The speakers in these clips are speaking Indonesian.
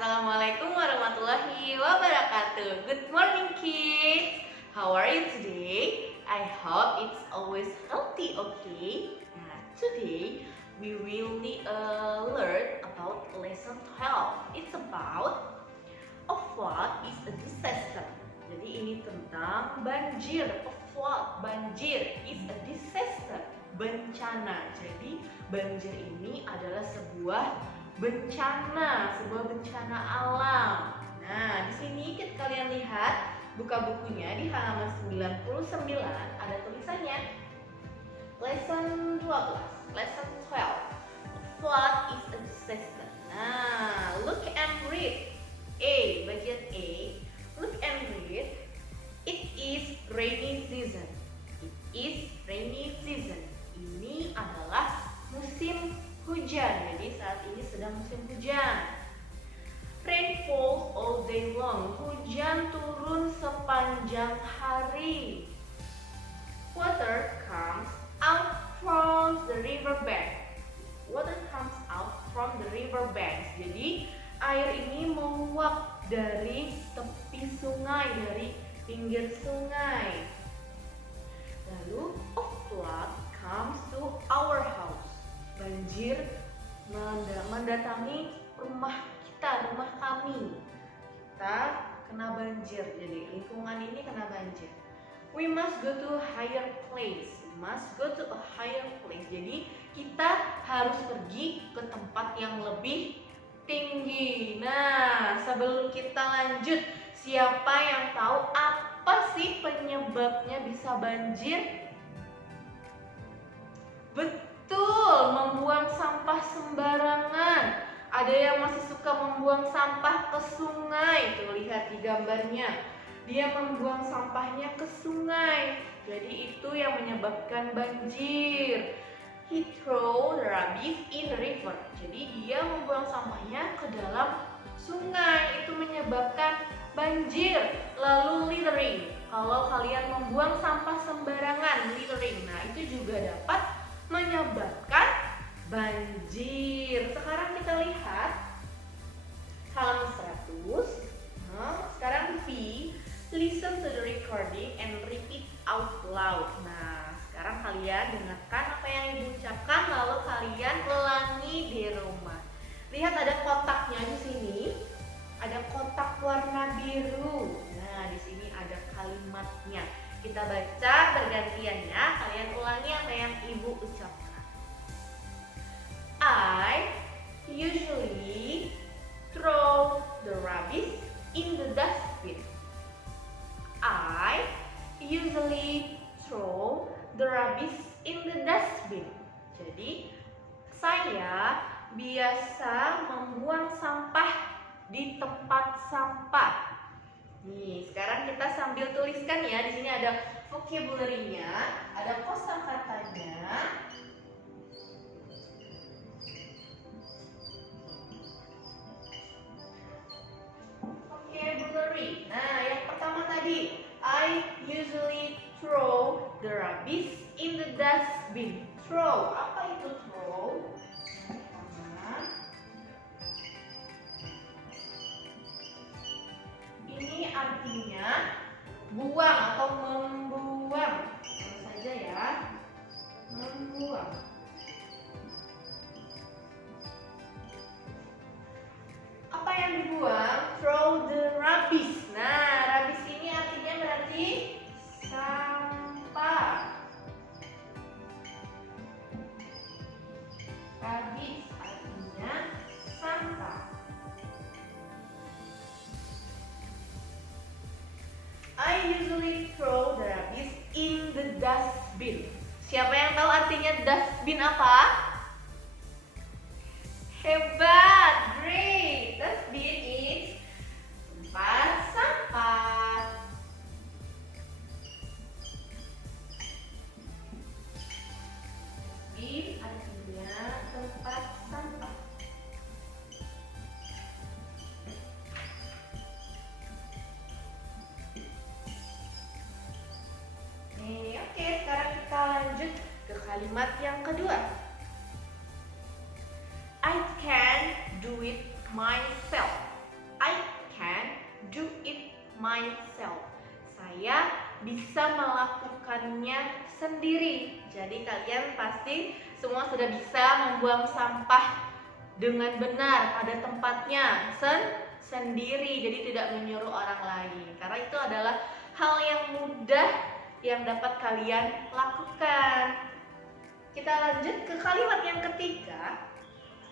Assalamualaikum warahmatullahi wabarakatuh. Good morning, kids. How are you today? I hope it's always healthy, okay? Today we will learn about lesson 12. It's about a flood is a disaster. Jadi ini tentang banjir. A flood, banjir is a disaster. Bencana. Jadi banjir ini adalah sebuah bencana alam. Nah, di sini kalian lihat buka bukunya di halaman 99 ada tulisannya lesson 12, lesson 12. Flood is a disaster. Nah, look and read. A, bagian A. Look and read. It is rainy season. It is rainy season. Ini adalah musim hujan. Jadi saat ini sedang musim hujan. Rain falls all day long. Hujan turun sepanjang hari. Water comes out from the river bank. Water comes out from the river banks. Jadi air ini menguap dari tepi sungai, dari pinggir sungai. Lalu a flood comes to our house. Banjir mendatangi rumah kita, rumah kami. Kita kena banjir, jadi lingkungan ini kena banjir. We must go to a higher place. We must go to a higher place. Jadi kita harus pergi ke tempat yang lebih tinggi. Nah, sebelum kita lanjut, siapa yang tahu apa sih penyebabnya bisa banjir? Betul, membuang sampah sembarangan. Ada yang masih suka membuang sampah ke sungai. Tuh, lihat di gambarnya. Dia membuang sampahnya ke sungai. Jadi itu yang menyebabkan banjir. He throw the rubbish in the river. Jadi dia membuang sampahnya ke dalam sungai. Itu menyebabkan banjir. Lalu littering. Kalau kalian membuang sampah sembarangan, littering. Nah, itu juga dapat menyebabkan banjir. Sekarang kita lihat halaman 100. Sekarang V, listen to the recording and repeat out loud. Nah, sekarang kalian dengarkan apa yang Ibu ucapkan, lalu kalian ulangi di rumah. Lihat ada kotaknya di sini. Ada kotak warna biru. Nah, di sini ada kalimatnya. Kita baca bergantian ya. Kalian ulangi apa yang Ibu ucapkan. I usually throw the rubbish in the dustbin. I usually throw the rubbish in the dustbin. Jadi, saya biasa membuang sampah di tempat sampah. Nih, sekarang kita sambil tuliskan ya. Di sini ada vocabulary-nya, ada kosakatanya. Vocabulary. Nah, yang pertama tadi, I usually throw the rubbish in the dustbin. Throw, apa itu throw? Ini artinya buang atau membuang. Sama saja ya. Membuang. Apa yang dibuang? Throw the rubbish. Nah, rubbish ini artinya berarti sampah. Rubbish artinya sampah. I usually throw the rubbish in the dustbin. Siapa yang tahu artinya dustbin apa? Hebat, great. Dustbin is tempat sampah. Dustbin artinya tempat sampah. Oke, sekarang kita lanjut ke kalimat yang kedua. I can do it myself. myself. Saya bisa melakukannya sendiri. Jadi kalian pasti semua sudah bisa membuang sampah dengan benar pada tempatnya sendiri. Jadi tidak menyuruh orang lain. Karena itu adalah hal yang mudah yang dapat kalian lakukan. Kita lanjut ke kalimat yang ketiga.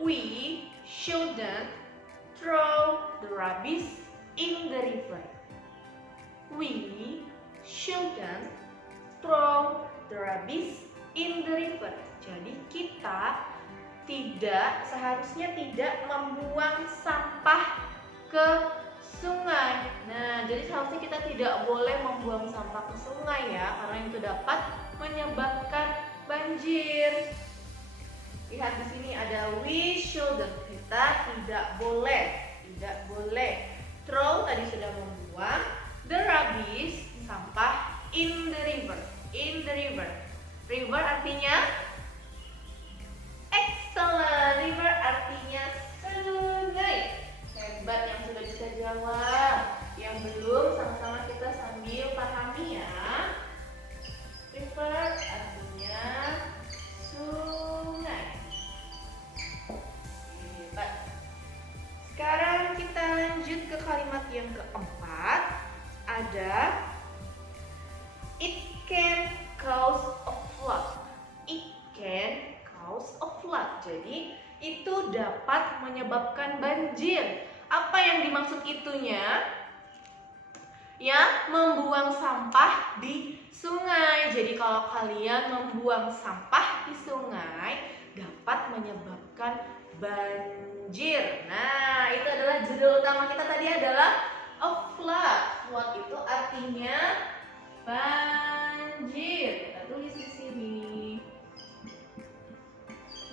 We shouldn't throw the rubbish in the river. We shouldn't throw the rubbish in the river. Jadi kita seharusnya tidak membuang sampah ke sungai. Nah, jadi seharusnya kita tidak boleh membuang sampah ke sungai ya, karena itu dapat menyebabkan banjir. Lihat di sini ada we shouldn't, kita tidak boleh throw tadi sudah membuang, the rubbish sampah in the river. River artinya excellent. River artinya sungai. Hebat yang sudah bisa jawab. Yang belum, sama-sama kita sambil pahami ya. River artinya sungai. Hebat. Sekarang kita lanjut ke kalimat yang keempat. Ada it can cause a flood. It can cause a flood. Jadi itu dapat menyebabkan banjir. Apa yang dimaksud itunya? Ya, membuang sampah di sungai. Jadi kalau kalian membuang sampah di sungai dapat menyebabkan banjir. Nah, itu adalah judul utama kita tadi adalah a flood. Flood itu artinya banjir. Kita tulis di sini.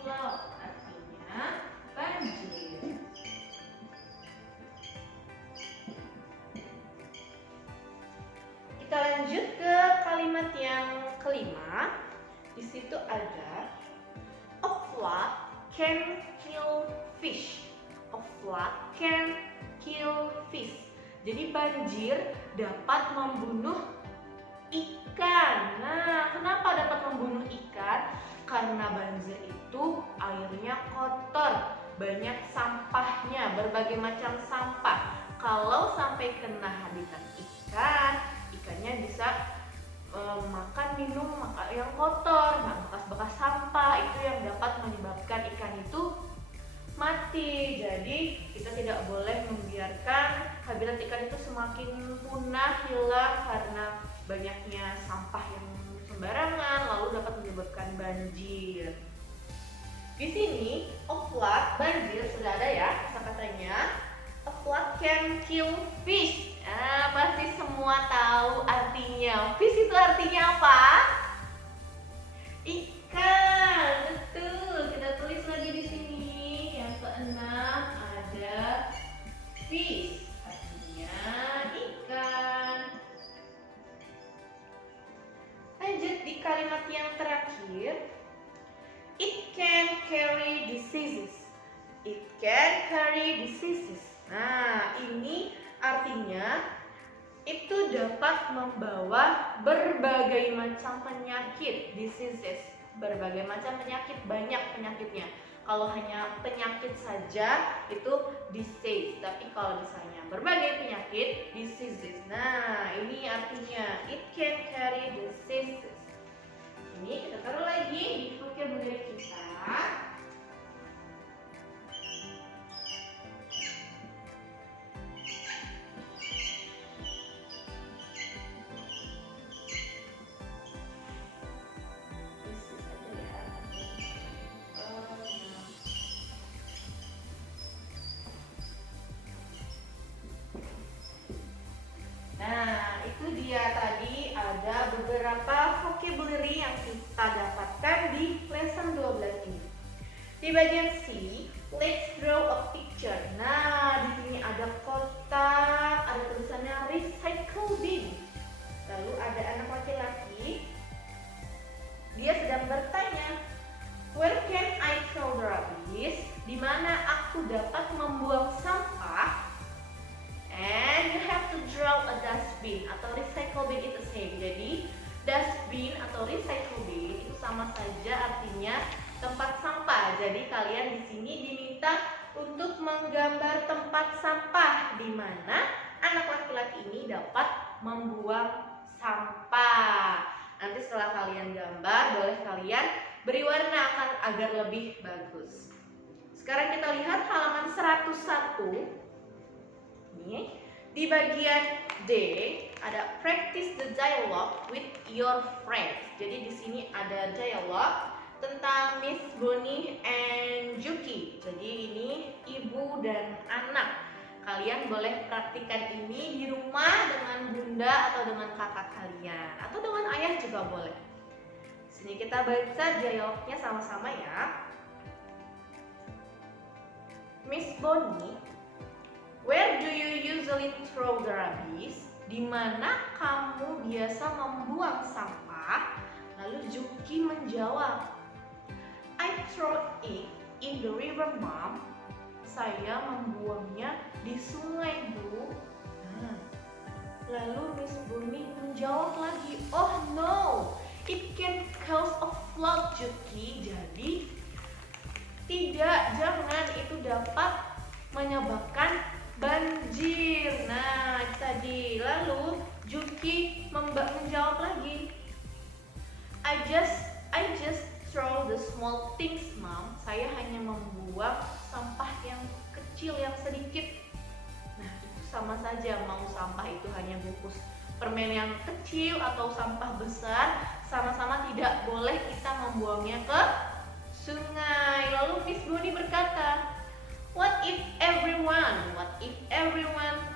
Flood artinya banjir. Kita lanjut ke kalimat yang kelima. Di situ ada a flood can kill fish. A flood can kill fish. Jadi banjir dapat membunuh ikan. Nah, kenapa dapat membunuh ikan? Karena banjir itu airnya kotor, banyak sampahnya, berbagai macam sampah. Kalau sampai kena habitat ikan, ikannya bisa makan minum yang kotor, bekas-bekas sampah itu yang dapat menyebabkan ikan itu mati. Jadi kita tidak boleh membiarkan habitat ikan itu semakin punah, hilang karena banyaknya sampah yang sembarangan, lalu dapat menyebabkan banjir. Di sini a flood, banjir sudah ada ya kata-katanya. A flood can kill fish. Pasti semua tahu artinya. Fish itu artinya apa? Ikan. Betul. Kita tulis lagi di sini. Yang keenam ada fish. Artinya ikan. Lanjut di kalimat yang terakhir. It can carry diseases. It can carry diseases. Nah, ini artinya itu dapat membawa berbagai macam penyakit, diseases. Berbagai macam penyakit, banyak penyakitnya. Kalau hanya penyakit saja itu disease, tapi kalau misalnya berbagai penyakit, diseases. Nah, ini artinya it can carry diseases. Ini kita taruh lagi di vocabulary kita. Nah, itu dia tadi ada beberapa vocabulary yang kita dapatkan di lesson 12 ini. Di bagian C, let's draw a picture. Nah, di sini ada kotak, ada tulisannya recycle bin. Lalu ada anak laki-laki. Dia sedang bertanya, where can I throw the rubbish? Di mana aku dapat membuang sampah? And you have to draw a recycle bin itu same. Jadi dustbin atau recycle bin itu sama saja artinya tempat sampah. Jadi kalian di sini diminta untuk menggambar tempat sampah di mana anak laki-laki ini dapat membuang sampah. Nanti setelah kalian gambar, boleh kalian beri warna agar lebih bagus. Sekarang kita lihat halaman 101. Ini di bagian D ada practice the dialogue with your friends. Jadi di sini ada dialog tentang Miss Bonnie and Juki. Jadi ini ibu dan anak. Kalian boleh praktikkan ini di rumah dengan bunda atau dengan kakak kalian atau dengan ayah juga boleh. Sini kita baca dialognya sama-sama ya. Miss Bonnie, where do you usually throw the rubbish? Di mana kamu biasa membuang sampah? Lalu Juki menjawab, I throw it in the river, Mom. Saya membuangnya di sungai, Bu. Lalu Miss Bonnie menjawab lagi, oh no, it can cause a flood, Juki. Jadi tidak, jangan, itu dapat menyebabkan banjir. Nah, tadi. Lalu Juki menjawab lagi, I just throw the small things, Mom. Saya hanya membuang sampah yang kecil, yang sedikit. Nah, itu sama saja, mau sampah itu hanya bungkus permen yang kecil atau sampah besar, sama-sama tidak boleh kita membuangnya ke sungai. Lalu Miss Bonnie berkata, what if everyone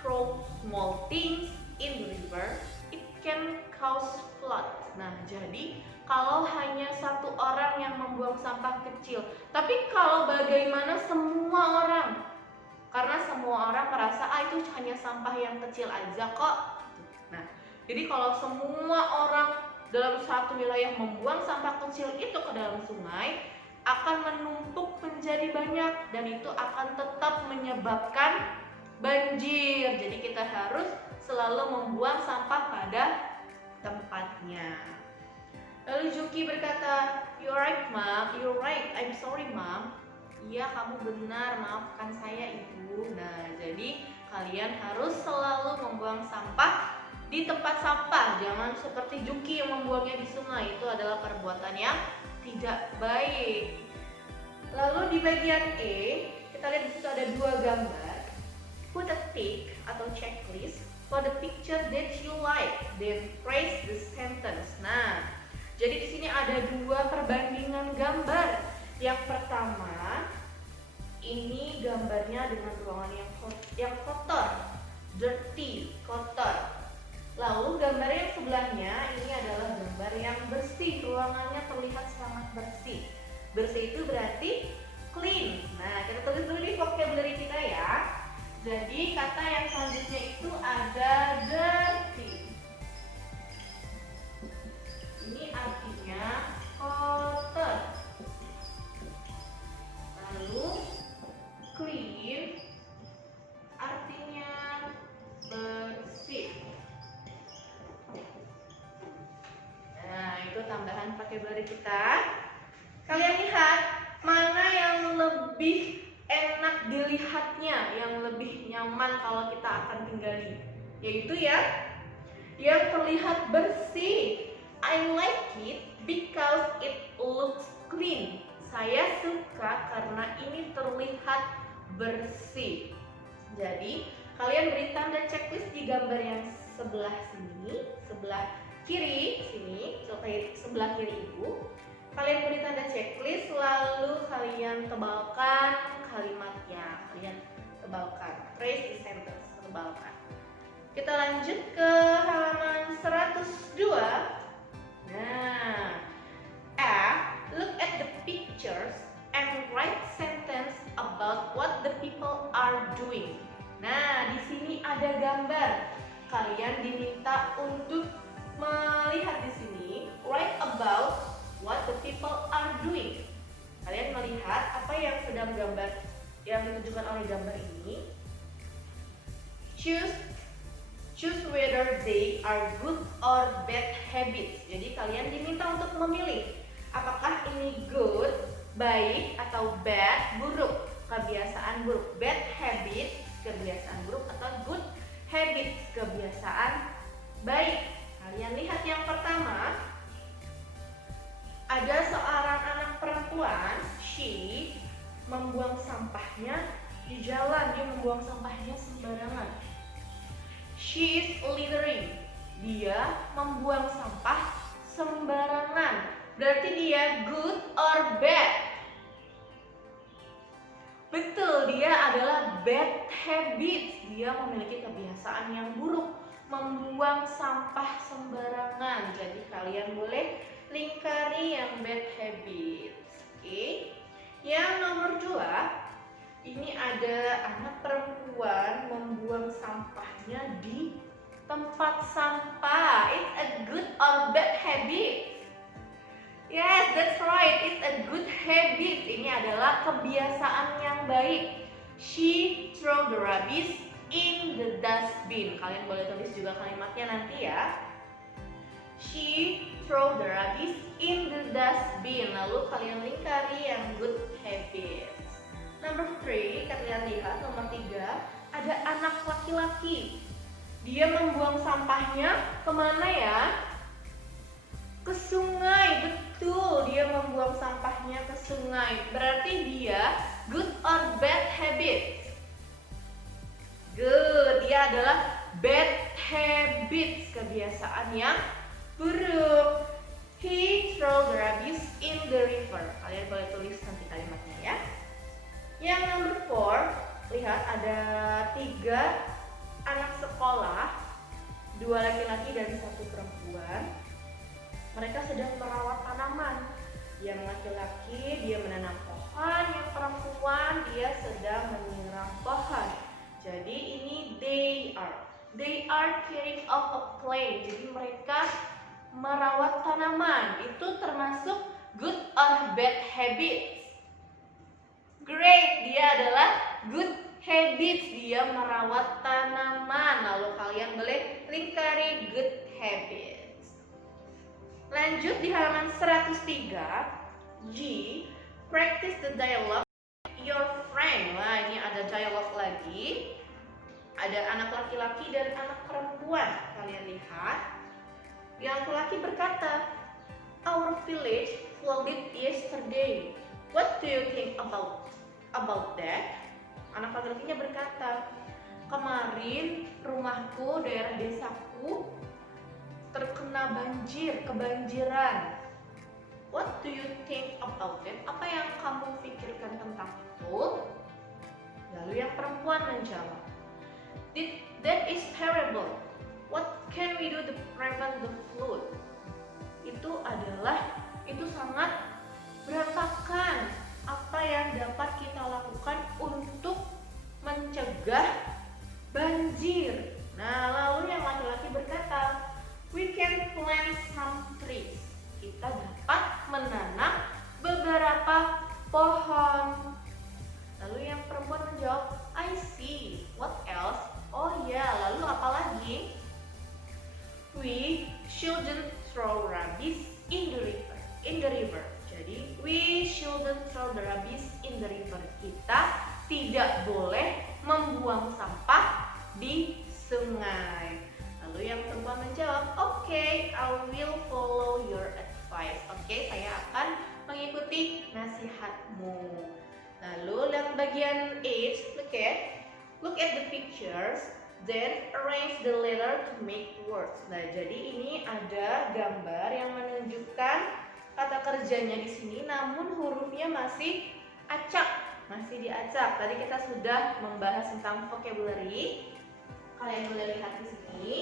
throw small things in the river? It can cause flood. Nah, jadi kalau hanya satu orang yang membuang sampah kecil, tapi kalau bagaimana semua orang? Karena semua orang merasa itu hanya sampah yang kecil aja kok. Nah, jadi kalau semua orang dalam satu wilayah membuang sampah kecil itu ke dalam sungai, akan menumpuk menjadi banyak dan itu akan tetap menyebabkan banjir. Jadi kita harus selalu membuang sampah pada tempatnya. Lalu Juki berkata, you're right, Mom. You're right. I'm sorry, Mom. Iya, kamu benar. Maafkan saya, Ibu. Nah, jadi kalian harus selalu membuang sampah di tempat sampah. Jangan seperti Juki yang membuangnya di sungai. Itu adalah perbuatan yang tidak baik. Lalu di bagian E, kita lihat di situ ada dua gambar. Put a tick atau checklist for the picture that you like, then praise the sentence. Nah, jadi di sini ada dua perbandingan gambar. Yang pertama, ini gambarnya dengan ruangan yang kotor, dirty, kotor. Lalu gambar yang sebelahnya ini adalah gambar yang bersih, ruangannya terlihat sangat bersih. Bersih itu berarti clean. Nah, kita tulis dulu di vocabulary kita ya. Jadi kata yang selanjutnya itu ada dirty. Ini artinya kotor. Lalu clean artinya bersih. Nah, itu tambahan vocabulary kita. Kalian lihat mana yang lebih enak dilihatnya, yang lebih nyaman kalau kita akan tinggali. Yaitu yang terlihat bersih. I like it because it looks clean. Saya suka karena ini terlihat bersih. Jadi kalian beri tanda checklist di gambar yang sebelah sini, sebelah kiri sini, sebelah kiri ibu. Kalian beri tanda checklist, lalu kalian tebalkan kalimatnya. Kalian tebalkan, trace the sentence, tebalkan. Kita lanjut ke halaman 102. Nah, F, look at the pictures and write sentence about what the people are doing. Nah, di sini ada gambar. Kalian diminta untuk melihat di sini, write about what the people are doing. Kalian melihat apa yang sedang ditunjukkan oleh gambar ini. Choose Choose whether they are good or bad habits. Jadi kalian diminta untuk memilih apakah ini good, baik, atau bad, buruk, kebiasaan buruk. Bad habit, kebiasaan buruk, atau good habit, kebiasaan baik. Kalian lihat yang pertama, ada seorang anak perempuan, she membuang sampahnya di jalan, dia membuang sampahnya sembarangan. She is littering, dia membuang sampah sembarangan. Berarti dia good or bad? Betul, dia adalah bad habits. Dia memiliki kebiasaan yang buruk, membuang sampah sembarangan. Jadi kalian boleh lingkari yang bad habits. Oke. Yang nomor 2, ini ada anak perempuan membuang sampahnya di tempat sampah. It's a good or bad habit? Yes, that's right. It's a good habit. Ini adalah kebiasaan yang baik. She throw the rubbish in the dustbin. Kalian boleh tulis juga kalimatnya nanti ya. She throw the rubbish in the dustbin. Lalu kalian lingkari yang good habits. Number 3, kalian lihat nomor 3, ada anak laki-laki. Dia membuang sampahnya kemana ya? Ke sungai, betul. Dia membuang sampahnya ke sungai. Berarti dia good or bad habit? Good, dia adalah bad habits, kebiasaan yang buruk. He throw the rubbish in the river. Kalian boleh tulis nanti kalimatnya ya. Yang nomor 4, lihat ada 3 anak sekolah, 2 laki-laki dan 1 perempuan. Mereka sedang merawat tanaman. Yang laki-laki dia menanam pohon, yang perempuan dia sedang menyiram pohon. Jadi ini they are caring of a plant. Jadi mereka merawat tanaman. Itu termasuk good or bad habits? Great, dia adalah good habits. Dia merawat tanaman. Lalu kalian boleh lingkari good habits. Lanjut di halaman 103, G, practice the dialogue with your friend. Wah, ini ada dialog lagi. Ada anak laki-laki dan anak perempuan. Kalian lihat. Yang laki-laki berkata, our village flooded yesterday. What do you think about that? Anak laki-lakinya berkata, kemarin rumahku, daerah desaku terkena banjir, kebanjiran. What do you think about it? Apa yang kamu pikirkan tentang itu? Lalu yang perempuan menjawab, that is terrible. What can we do to prevent the flood? Itu sangat berantakan. Apa yang dapat kita lakukan untuk mencegah banjir? Nah, lalu yang laki-laki berkata, we can plant some trees. Kita dapat menanam beberapa pohon. Lalu yang perempuan menjawab, I see. What else? Oh ya, lalu apa lagi? We shouldn't throw rubbish in the river. Jadi, we shouldn't throw the rubbish in the river. Kita tidak boleh membuang sampah di sungai. Lalu yang perempuan menjawab, okay, I will follow your advice. Oke, saya akan mengikuti nasihatmu. Lalu yang bagian H, look at the pictures, then arrange the letter to make words. Nah, jadi ini ada gambar yang menunjukkan kata kerjanya di sini, namun hurufnya masih acak, masih diacak. Tadi kita sudah membahas tentang vocabulary. Kalian boleh lihat di sini.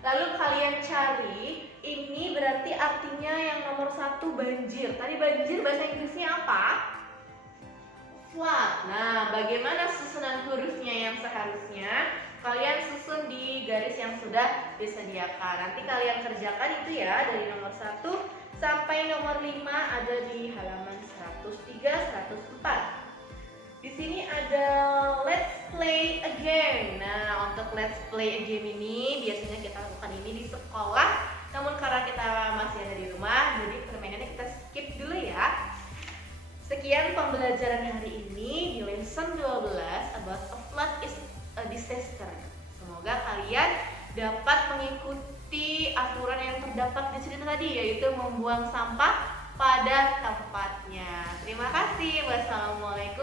Lalu kalian cari, ini berarti artinya yang nomor 1 banjir. Tadi banjir bahasa Inggrisnya apa? Flood. Nah, bagaimana susunan hurufnya yang seharusnya? Kalian susun di garis yang sudah disediakan. Nanti kalian kerjakan itu ya, dari nomor 1 sampai nomor 5 ada di halaman 103, 104. Di sini ada let's play a game. Nah, untuk let's play a game ini biasanya kita lakukan ini di sekolah. Namun karena kita masih ada di rumah, jadi permainannya kita skip dulu ya. Sekian pembelajaran hari ini di lesson 12 about a flood is a disaster. Semoga kalian dapat mengikuti aturan yang terdapat di sini tadi, yaitu membuang sampah pada tempatnya. Terima kasih. Wassalamualaikum.